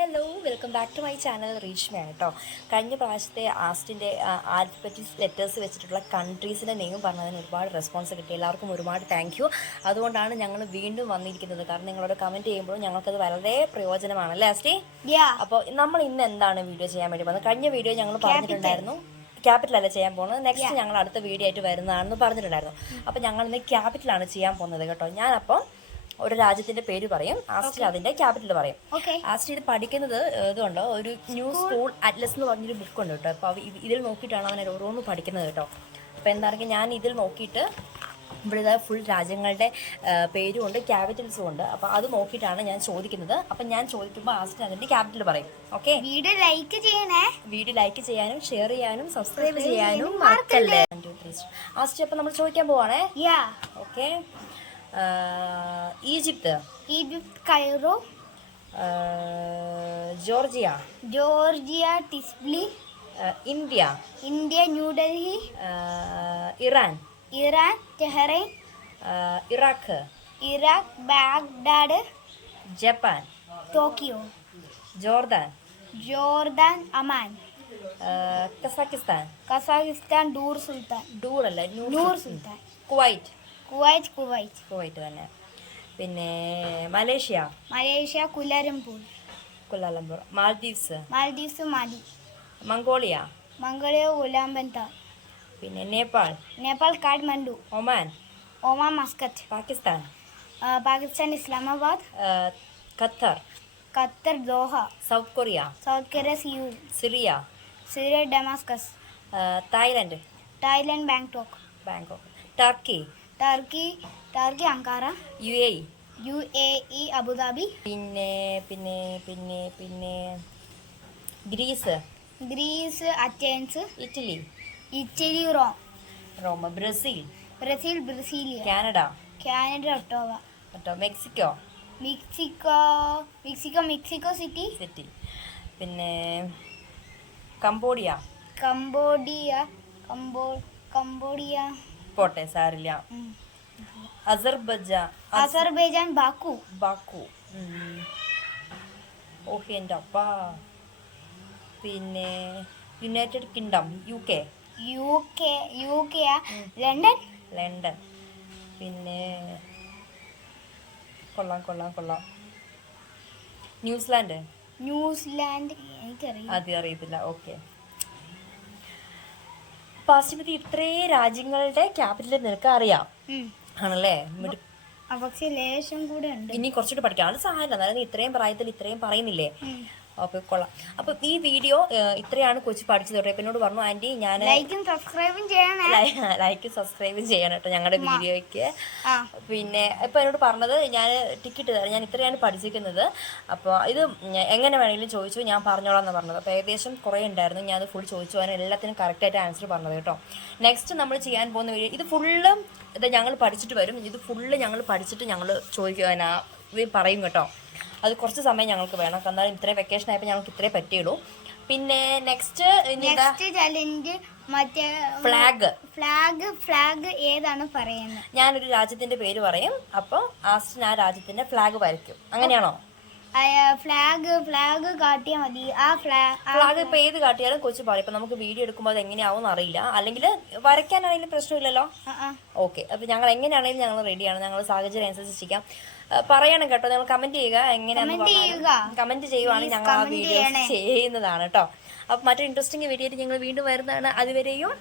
Hello welcome back to my channel Reshma കേട്ടോ കഴിഞ്ഞ പ്രാവശ്യത്തെ ആസ്റ്റിന്റെ ആൽഫബറ്റിക്സ് ലെറ്റേഴ്സ് വെച്ചിട്ടുള്ള കൺട്രീസിന്റെ നെയിം പറഞ്ഞതിന് ഒരുപാട് റെസ്പോൺസ് കിട്ടി. എല്ലാവർക്കും ഒരുപാട് താങ്ക് യു അതുകൊണ്ടാണ് ഞങ്ങൾ വീണ്ടും വന്നിരിക്കുന്നത്. കാരണം നിങ്ങളോട് കമന്റ് ചെയ്യുമ്പോഴും ഞങ്ങൾക്കത് വളരെ പ്രയോജനമാണ്. അല്ലേ ആസ്റ്റി. അപ്പോൾ നമ്മൾ ഇന്ന് എന്താണ് വീഡിയോ ചെയ്യാൻ വേണ്ടി പോകുന്നത്? കഴിഞ്ഞ വീഡിയോ ഞങ്ങൾ പറഞ്ഞിട്ടുണ്ടായിരുന്നു. ക്യാപിറ്റൽ അല്ല ചെയ്യാൻ പോകുന്നത്? നെക്സ്റ്റ് ഞങ്ങൾ അടുത്ത വീഡിയോ ആയിട്ട് വരുന്നതാണെന്ന് പറഞ്ഞിട്ടുണ്ടായിരുന്നു. അപ്പോൾ ഞങ്ങൾ ഇന്ന് ക്യാപിറ്റലാണ് ചെയ്യാൻ പോകുന്നത് കേട്ടോ. ഞാനപ്പോൾ ഒരു രാജ്യത്തിന്റെ പേര് പറയും. ആസ്റ്റിൽ അതിന്റെ ക്യാപിറ്റൽ പറയും. Okay. ആസ്റ്റി ഇത് പഠിക്കുന്നത് ഇതുണ്ടോ? ഒരു ന്യൂ സ്കൂൾ അറ്റ്ലസ് എന്ന് പറഞ്ഞൊരു ബുക്ക് ഉണ്ട് കേട്ടോ അപ്പോൾ ഇതിൽ നോക്കിയിട്ടാണ് അവൻ ഓരോന്ന് പഠിക്കുന്നത് കേട്ടോ. അപ്പോൾ എന്താണെങ്കിൽ ഞാൻ ഇതിൽ നോക്കിയിട്ട് ഇവിടെ ഫുൾ രാജ്യങ്ങളുടെ പേരും ഉണ്ട് ക്യാപിറ്റൽസും ഉണ്ട്. അപ്പോൾ അത് നോക്കിയിട്ടാണ് ഞാൻ ചോദിക്കുന്നത്. അപ്പം ഞാൻ ചോദിക്കുമ്പോൾ ആസ്റ്റിന് അതിന്റെ ക്യാപിറ്റൽ പറയും. ഓക്കെ വീഡിയോ ലൈക്ക് ചെയ്യണേ. വീഡിയോ ലൈക്ക് ചെയ്യാനും ഷെയർ ചെയ്യാനും സബ്സ്ക്രൈബ് ചെയ്യാനും മറക്കല്ലേ? ആസ്റ്റി അപ്പം നമ്മൾ ചോദിക്കാൻ പോവാണേ? Okay Egypt Egypt Cairo Georgia Georgia Tbilisi India India New Delhi Iran Iran Tehran Iraq Iraq Baghdad Japan Tokyo Jordan Jordan Amman Kazakhstan Kazakhstan ഡൂർ സുൽത്താൻ ഡൂർ അല്ല Nur Sultan Kuwait Kuwait Kuwait Kuwait തന്നെ പിന്നെ Malaysia Malaysia Kuala Lumpur Kuala Lumpur Maldives Maldives Male Mongolia Mangaluru Ulaanbaatar പിന്നെ Nepal Nepal Kathmandu Oman Oman Muscat Pakistan ആ, പാകിസ്ഥാൻ ഇസ്ലാമാബാദ് ആ, Qatar Qatar Doha South Korea South Korea Seoul Syria Syria Damascus ആ, Thailand Thailand Bangkok Bangkok Turkey Turkey Turkey Ankara U A U A E Abu Dhabi. പിന്നെ പിന്നെ പിന്നെ പിന്നെ Greece. Greece Athens. Italy. Italy Rome. Roma Brazil. Brazil Brasilia. Canada. Canada Ottawa. Auto Mexico. Mexico Mexico Mexico City. City. പിന്നെ Cambodia. Cambodia കംബോ Cambodia. പോട്ടെ സാരില്ല. അസർബജാൻ. Azerbaijan Baku. Baku. ഓഹ് എന്റെ അപ്പാ. പിന്നെ United Kingdom U K U K U K London? London. പിന്നെ കൊള്ളാം കൊള്ളാം കൊള്ളാം. ന്യൂസിലാൻഡ്. ന്യൂസിലാൻഡ് എനിക്കറിയാം അത് അറിയത്തില്ല. ഓക്കെ. പാശ്ചിമത്യ ഇത്രേ രാജ്യങ്ങളുടെ ക്യാപിറ്റൽ നിനക്ക് അറിയാം. ആണല്ലേ? പക്ഷെ ലേശം കൂടെ ഉണ്ട്. ഇനി കുറച്ചുകൂടി പഠിക്കാം. അത് സഹായം അതായത് ഇത്രയും പ്രായത്തിൽ ഇത്രയും പറയുന്നില്ലേ? ഓക്കെ കൊള്ളാം. അപ്പം ഈ വീഡിയോ ഇത്രയാണ് കൊച്ചു പഠിച്ചു തൊട്ടേ എന്നോട് പറഞ്ഞു ആന്റി ഞാൻ ലൈക്കും സബ്സ്ക്രൈബും ചെയ്യണം. ലൈക്ക് സബ്സ്ക്രൈബ് ചെയ്യണം കേട്ടോ ഞങ്ങളുടെ വീഡിയോയ്ക്ക്. പിന്നെ ഇപ്പം എന്നോട് പറഞ്ഞത് ഞാൻ ടിക്കറ്റ് തരാം. ഞാൻ ഇത്രയാണ് പഠിച്ചിരിക്കുന്നത്. അപ്പോൾ ഇത് എങ്ങനെ വേണമെങ്കിലും ചോദിച്ചു ഞാൻ പറഞ്ഞോളാം എന്ന് പറഞ്ഞത്. അപ്പോൾ ഏകദേശം കുറേ ഉണ്ടായിരുന്നു. ഞാൻ അത് ഫുൾ ചോദിച്ചു. അതിന് എല്ലാത്തിനും കറക്റ്റായിട്ട് ആൻസർ പറഞ്ഞത് കേട്ടോ. നെക്സ്റ്റ് നമ്മൾ ചെയ്യാൻ പോകുന്ന വീഡിയോ ഇത് ഫുള്ളും ഇത് ഞങ്ങൾ പഠിച്ചിട്ട് വരും. ഇത് ഫുള്ള് ഞങ്ങൾ പഠിച്ചിട്ട് ഞങ്ങൾ ചോദിക്കുക പറയും കേട്ടോ. അത് കുറച്ച് സമയം ഞങ്ങൾക്ക് വേണം. കാരണം ഇത്രയും വെക്കേഷൻ ആയപ്പോൾ ഞങ്ങൾക്ക് ഇത്രേ പറ്റിയുള്ളൂ. പിന്നെ നെക്സ്റ്റ് നെക്സ്റ്റ് ചലഞ്ച് മറ്റേ ഫ്ലാഗ് ഫ്ലാഗ് ഫ്ലാഗ് ഏതാണ് പറയുന്നത്? ഞാനൊരു രാജ്യത്തിന്റെ പേര് പറയും. അപ്പോൾ ആസ്റ്റിൻ ആ രാജ്യത്തിന്റെ ഫ്ലാഗ് വരയ്ക്കും. അങ്ങനെയാണോ? ഫ്ലാഗ് ഫ്ലാഗ് കാട്ടിയാൽ മതി. ആ ഫ്ലാഗ് ഫ്ലാഗ് ഇപ്പൊ ഏത് കാട്ടിയാലും കൊച്ചു പറയും ഇപ്പൊ നമുക്ക് വീഡിയോ എടുക്കുമ്പോൾ അത് എങ്ങനെയാവും അറിയില്ല അല്ലെങ്കിൽ വരയ്ക്കാനാണെങ്കിലും പ്രശ്നമില്ലല്ലോ? ഓക്കെ. അപ്പൊ ഞങ്ങൾ എങ്ങനെയാണെങ്കിലും ഞങ്ങൾ റെഡിയാണ് ഞങ്ങൾ സാഹചര്യം അനുസരിച്ച് ചെയ്യാം പറയണം കേട്ടോ. നിങ്ങൾ കമന്റ് ചെയ്യുക. എങ്ങനെയാണ്. കമന്റ് ചെയ്യുവാണെങ്കിൽ ഞങ്ങൾ ആ വീഡിയോ ചെയ്യുന്നതാണ് കേട്ടോ. അപ്പൊ മറ്റൊരു ഇൻട്രസ്റ്റിംഗ് വീഡിയോ ഞങ്ങൾ വീണ്ടും വരുന്നതാണ്. അതുവരെയും